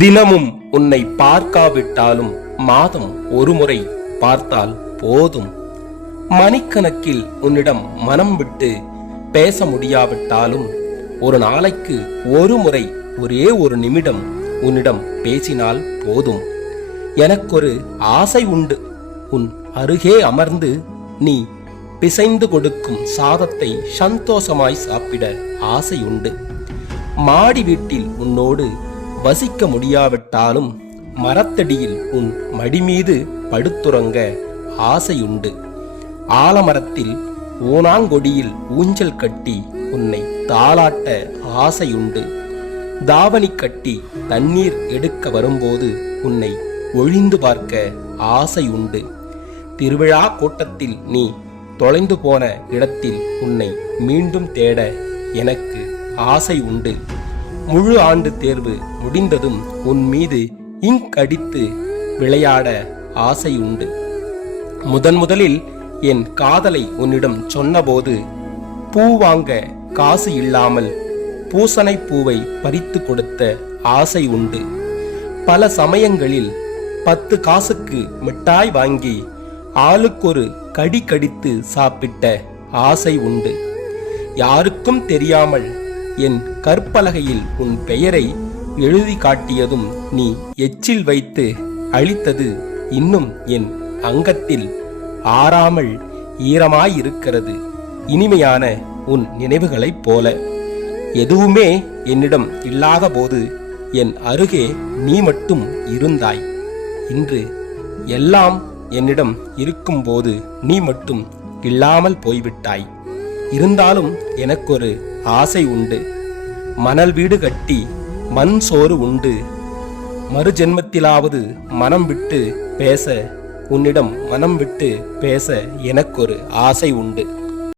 தினமும் உன்னை பார்க்காவிட்டாலும் மாதம் ஒருமுறை பார்த்தால் போதும். மணிக்கணக்கில் உன்னிடம் மனம் விட்டு பேச முடியாவிட்டாலும் ஒரு நாளைக்கு ஒரு முறை ஒரே ஒரு நிமிடம் உன்னிடம் பேசினால் போதும். எனக்கொரு ஆசை உண்டு. உன் அருகே அமர்ந்து நீ பிசைந்து கொடுக்கும் சாதத்தை சந்தோஷமாய் சாப்பிட ஆசை உண்டு. மாடி வீட்டில் உன்னோடு வசிக்க முடியாவிட்டாலும் மரத்தடியில் உன் மடி மீது படுத்துறங்க ஆசையுண்டு. ஆலமரத்தில் ஊனாங்கொடியில் ஊஞ்சல் கட்டி உன்னை தாளாட்ட ஆசையுண்டு. தாவணி கட்டி தண்ணீர் எடுக்க வரும்போது உன்னை ஒழிந்து பார்க்க ஆசையுண்டு. திருவிழா கூட்டத்தில் நீ தொலைந்து போன இடத்தில் உன்னை மீண்டும் தேட எனக்கு ஆசை உண்டு முழு ஆண்டு தேர்வு முடிந்ததும் உன் மீது இங்க் அடித்து விளையாட ஆசை உண்டு. முதன் முதலில் என் காதலை உன்னிடம் சொன்னபோது பூ வாங்க காசு இல்லாமல் பூசணை பூவை பறித்து கொடுத்த ஆசை உண்டு. பல சமயங்களில் பத்து காசுக்கு மிட்டாய் வாங்கி ஆளுக்கொரு கடி கடித்து சாப்பிட்ட ஆசை உண்டு. யாருக்கும் தெரியாமல் என் கற்பலகையில் உன் பெயரை எழுதி காட்டியதும் நீ எச்சில் வைத்து அழித்தது இன்னும் என் அங்கத்தில் ஆறாமல் ஈரமாயிருக்கிறது. இனிமையான உன் நினைவுகளைப் போல. எதுவுமே என்னிடம் இல்லாத போது என் அருகே நீ மட்டும் இருந்தாய். இன்று எல்லாம் என்னிடம் இருக்கும்போது நீ மட்டும் இல்லாமல் போய்விட்டாய். இருந்தாலும் எனக்கொரு ஆசை உண்டு. மணல் வீடு கட்டி மண் சோறு உண்டு. மறுஜென்மத்திலாவது மனம் விட்டு பேச உன்னிடம் மனம் விட்டு பேச எனக்கொரு ஆசை உண்டு.